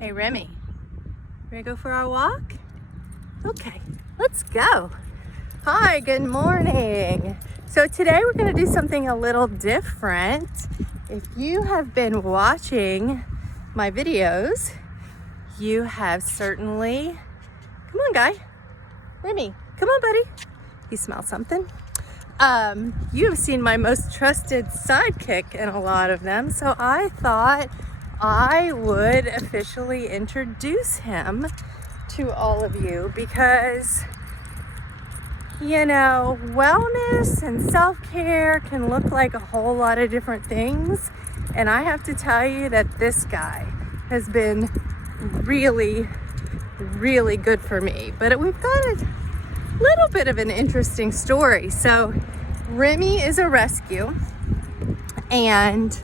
Hey Remi, ready to go for our walk? Okay, let's go. Hi, good morning. So today we're going to do something a little different. If you have been watching my videos, you have certainly, come on guy, Remi, come on buddy. You smell something? You have seen my most trusted sidekick in a lot of them, so I thought I would officially introduce him to all of you because, you know, wellness and self-care can look like a whole lot of different things. And I have to tell you that this guy has been really, really good for me. But we've got a little bit of an interesting story. So Remi is a rescue, and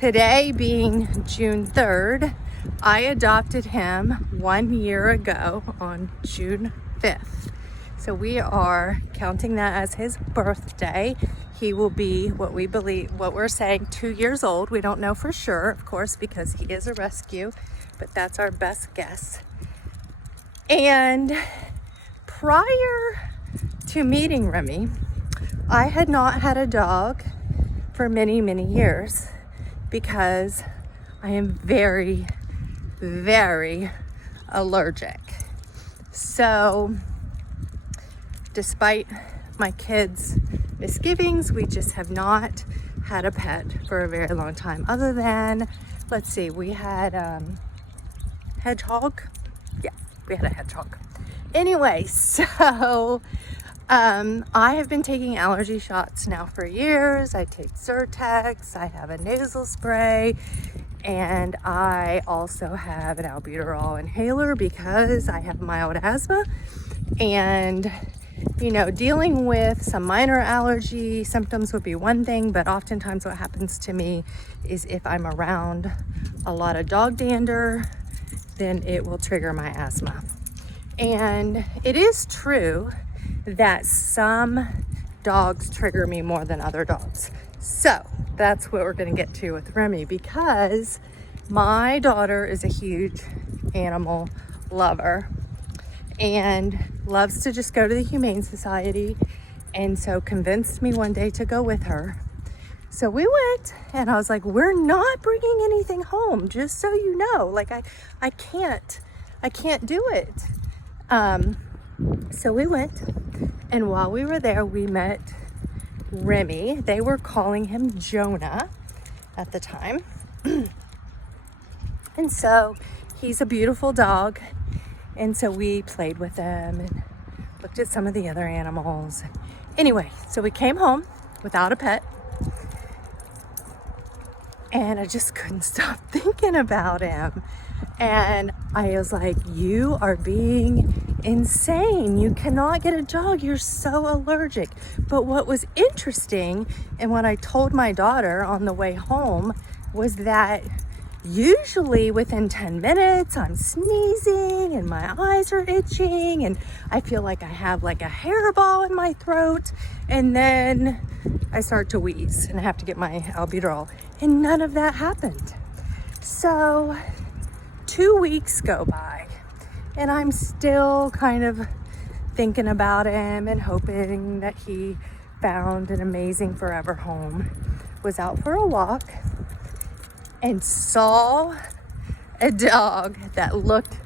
today being June 3rd, I adopted him 1 year ago on June 5th. So we are counting that as his birthday. He will be what we're saying 2 years old. We don't know for sure, of course, because he is a rescue, but that's our best guess. And prior to meeting Remi, I had not had a dog for many, many years because I am very, very allergic. So despite my kids' misgivings, we just have not had a pet for a very long time. Other than, let's see, we had hedgehog. Yeah, we had a hedgehog. Anyway, so I have been taking allergy shots now for years. I take Zyrtex, I have a nasal spray, and I also have an albuterol inhaler because I have mild asthma. And, you know, dealing with some minor allergy symptoms would be one thing, but oftentimes what happens to me is if I'm around a lot of dog dander, then it will trigger my asthma. And it is true that some dogs trigger me more than other dogs. So that's what we're going to get to with Remi, because my daughter is a huge animal lover and loves to just go to the Humane Society, and so convinced me one day to go with her. So we went, and I was like, we're not bringing anything home, just so you know. Like I can't do it. So we went, and while we were there, we met Remi. They were calling him Jonah at the time. And so he's a beautiful dog. And so we played with them and looked at some of the other animals. Anyway, so we came home without a pet. And I just couldn't stop thinking about him. And I was like, you are being insane. You cannot get a dog. You're so allergic. But what was interesting, and what I told my daughter on the way home, was that usually within 10 minutes, I'm sneezing and my eyes are itching and I feel like I have like a hairball in my throat. And then I start to wheeze and I have to get my albuterol. And none of that happened. So 2 weeks go by and I'm still kind of thinking about him and hoping that he found an amazing forever home. Was out for a walk and saw a dog that looked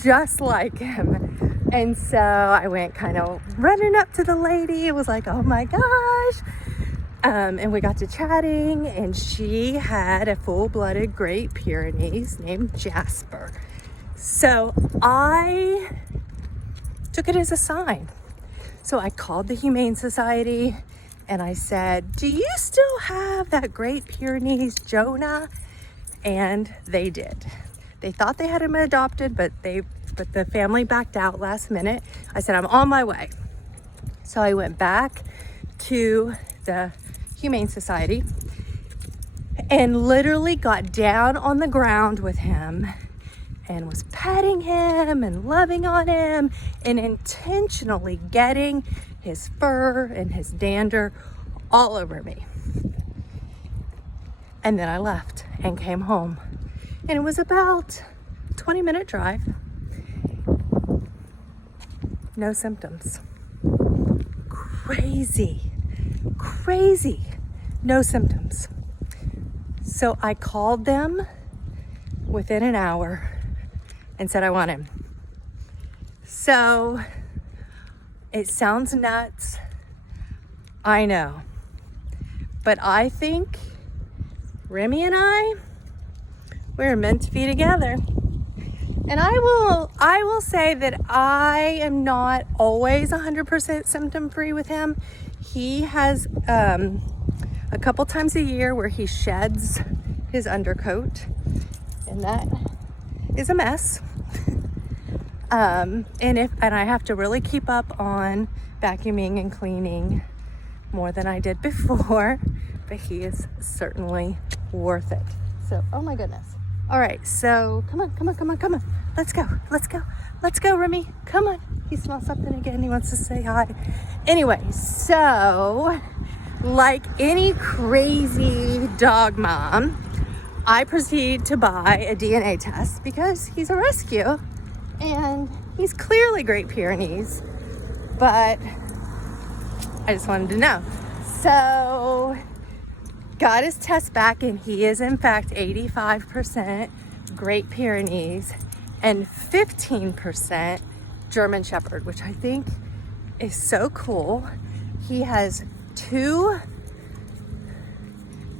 just like him. And so I went kind of running up to the lady. It was like, oh my gosh. And we got to chatting, and she had a full-blooded Great Pyreness named Jasper. So I took it as a sign. So I called the Humane Society and I said, do you still have that Great Pyreness Jonah? And they did. They thought they had him adopted, but the family backed out last minute. I said, I'm on my way. So I went back to the Humane Society and literally got down on the ground with him and was petting him and loving on him and intentionally getting his fur and his dander all over me. And then I left and came home. And it was about a 20-minute drive. No symptoms. Crazy. No symptoms. So I called them within an hour and said I want him. So it sounds nuts, I know, but I think Remi and we're meant to be together. And I will say that I am not always 100% symptom free with him. He has a couple times a year where he sheds his undercoat, and that is a mess. And I have to really keep up on vacuuming and cleaning more than I did before, but he is certainly worth it. So, oh my goodness. All right, so come on. Let's go, Remi. Come on. He smells something again. He wants to say hi. Anyway, so like any crazy dog mom, I proceed to buy a DNA test because he's a rescue and he's clearly Great Pyrenees, but I just wanted to know. So got his test back and he is in fact 85% Great Pyrenees and 15% German Shepherd, which I think is so cool. He has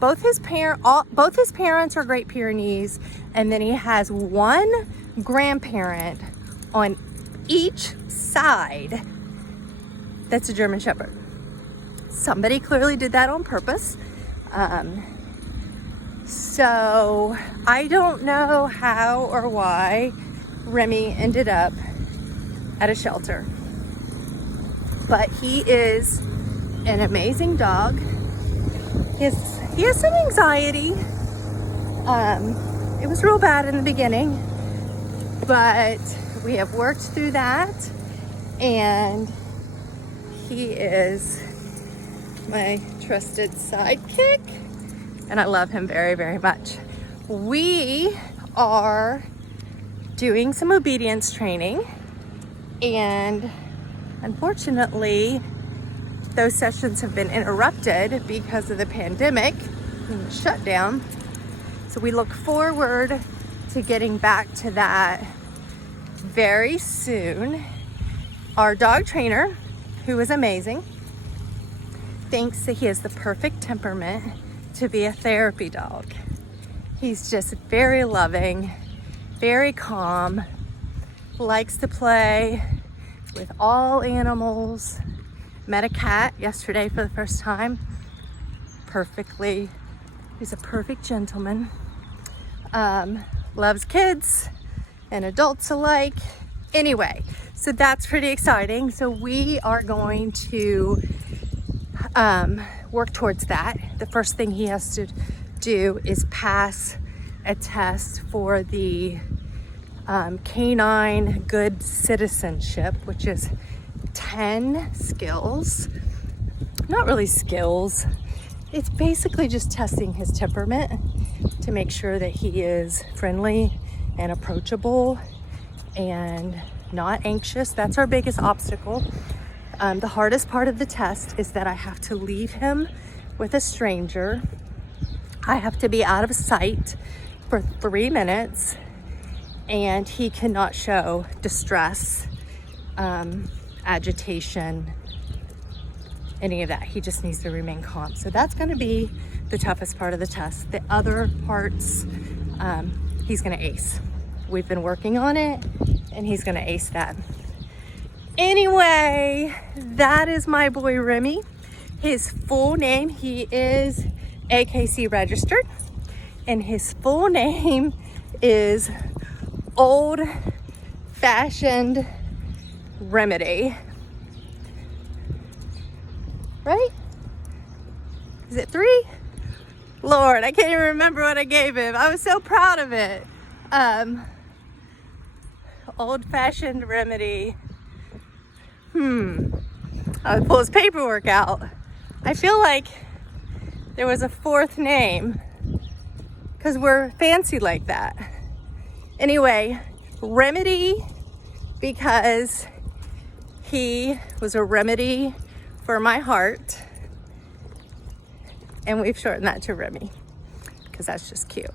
both his parents are Great Pyrenees, and then he has one grandparent on each side that's a German Shepherd. Somebody clearly did that on purpose. So I don't know how or why Remi ended up at a shelter, but he is an amazing dog. He has some anxiety. It was real bad in the beginning, but we have worked through that, and he is my trusted sidekick, and I love him very, very much. We are doing some obedience training, and unfortunately, those sessions have been interrupted because of the pandemic and the shutdown. So we look forward to getting back to that very soon. Our dog trainer, who is amazing, thinks that he has the perfect temperament to be a therapy dog. He's just very loving, very calm, likes to play with all animals. Met a cat yesterday for the first time. He's a perfect gentleman. Loves kids and adults alike. Anyway, so that's pretty exciting. So we are going to work towards that. The first thing he has to do is pass a test for the canine good citizenship, which is 10 skills. Not really skills. It's basically just testing his temperament to make sure that he is friendly and approachable and not anxious. That's our biggest obstacle. The hardest part of the test is that I have to leave him with a stranger. I have to be out of sight for 3 minutes, and he cannot show distress, agitation, any of that. He just needs to remain calm. So that's going to be the toughest part of the test. The other parts, he's going to ace. We've been working on it, and he's going to ace that. Anyway, that is my boy Remi. His full name, he is AKC registered, and his full name is Old Fashioned Remedy. Right? Is it 3? Lord, I can't even remember what I gave him. I was so proud of it. Old Fashioned Remedy. I'll pull his paperwork out. I feel like there was a 4th name because we're fancy like that. Anyway, remedy, because he was a remedy for my heart. And we've shortened that to Remi, because that's just cute.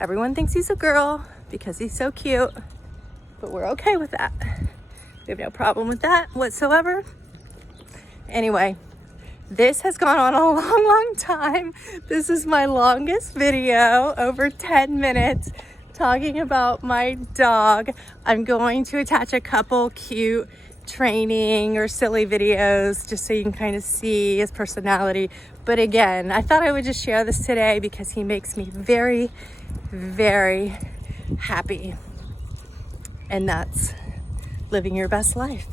Everyone thinks he's a girl because he's so cute, but we're okay with that. We have no problem with that whatsoever. Anyway, this has gone on a long time. This is my longest video, over 10 minutes, talking about my dog. I'm going to attach a couple cute training or silly videos just so you can kind of see his personality. But again, I thought I would just share this today because he makes me very, very happy. And that's living your best life.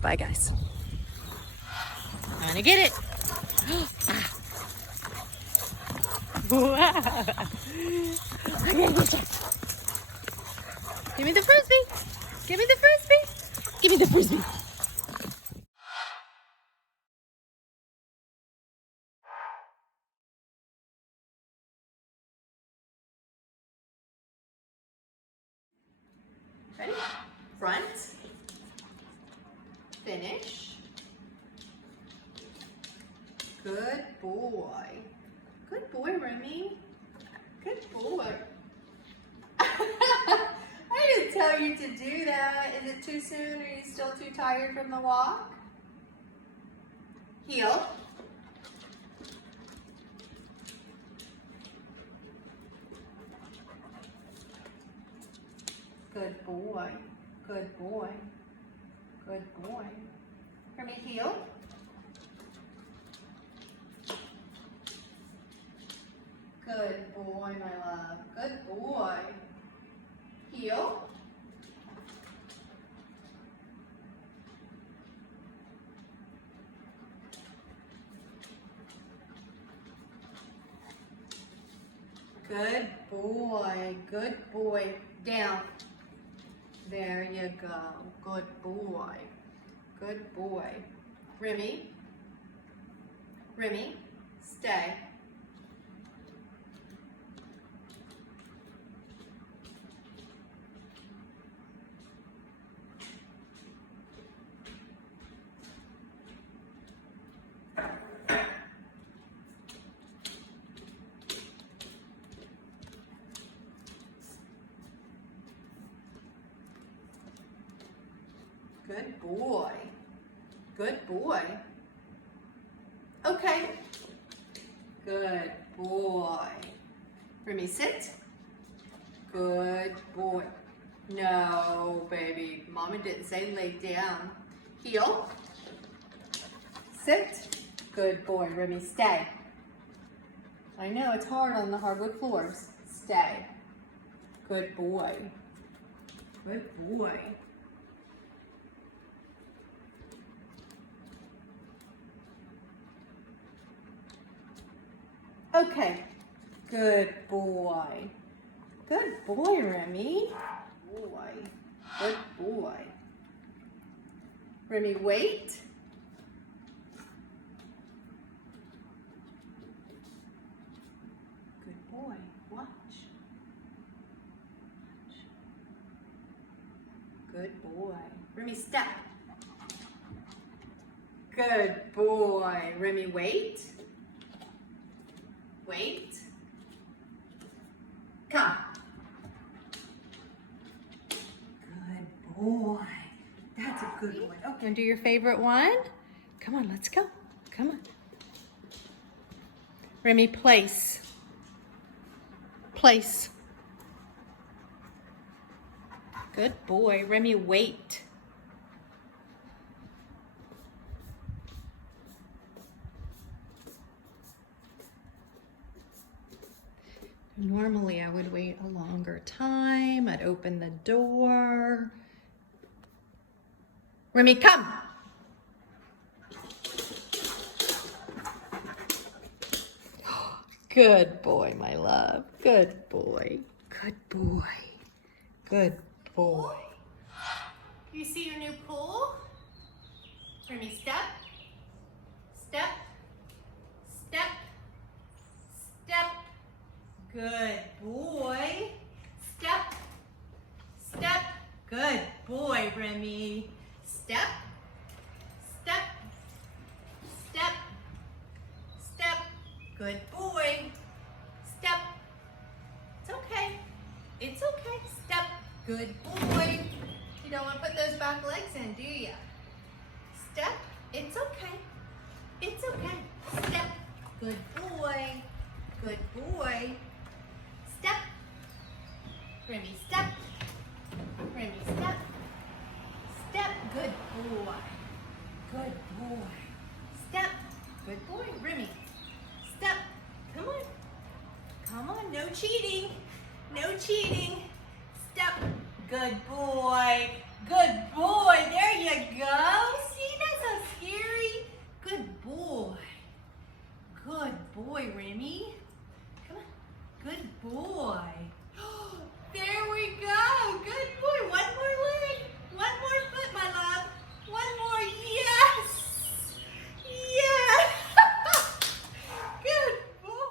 Bye, guys. I'm gonna get it. Give me the frisbee. Give me the frisbee. Give me the frisbee. Ready? Front. Finish. Good boy. Good boy, Remi. Good boy. I didn't tell you to do that. Is it too soon? Are you still too tired from the walk? Heel. Good boy. Good boy. Good boy. Remi, heel. Good boy, my love. Good boy. Heel. Good boy. Good boy. Down. There you go. Good boy. Good boy. Remi. Remi. Stay. Good boy. Good boy. Okay. Good boy. Remi, sit. Good boy. No, baby. Mama didn't say lay down. Heel. Sit. Good boy. Remi, stay. I know it's hard on the hardwood floors. Stay. Good boy. Good boy. Okay, good boy. Good boy, Remi. Boy. Good boy. Remi, wait. Good boy. Watch. Good boy. Remi, step. Good boy. Remi, wait. Wait. Come. Good boy. That's a good one. Okay. And do your favorite one? Come on, let's go. Come on. Remi, place. Place. Good boy. Remi, wait. Normally I would wait a longer time. I'd open the door. Remi, come. Good boy, my love. Good boy. Good boy. Good boy. You see your new pool? Remi, step. Step. Step. Step. Good boy. Step. Good boy, Remi. Step, step, step, step. Good boy. Step. It's okay. It's okay. Step. Good boy. You don't want to put those back legs in, do you? Step. It's okay. It's okay. Step. Good boy. Good boy. Step. Remi, step. Remi, step. Step. Good boy. Good boy. Step. Good boy. Remi, step. Come on. Come on. No cheating. No cheating. Step. Good boy. Good boy. There you go. See, that's not scary. Good boy. Good boy, Remi. Come on. Good boy. There we go. Good boy. One more leg. One more foot, my love. One more. Yes. Yes. Good boy.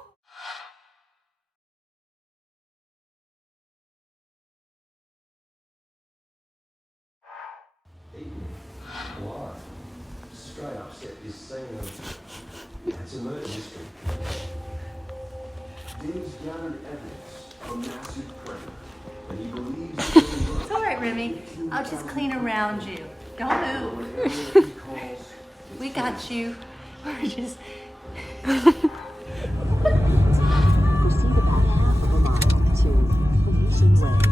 Why? Straight upset this scene of it's a murder mystery. Dave's gathered evidence of a massive predator, and he believes It's all right, Remi. I'll just clean around you. Don't move. We got you. We're just... Proceed about half of a mile to the Mission Way.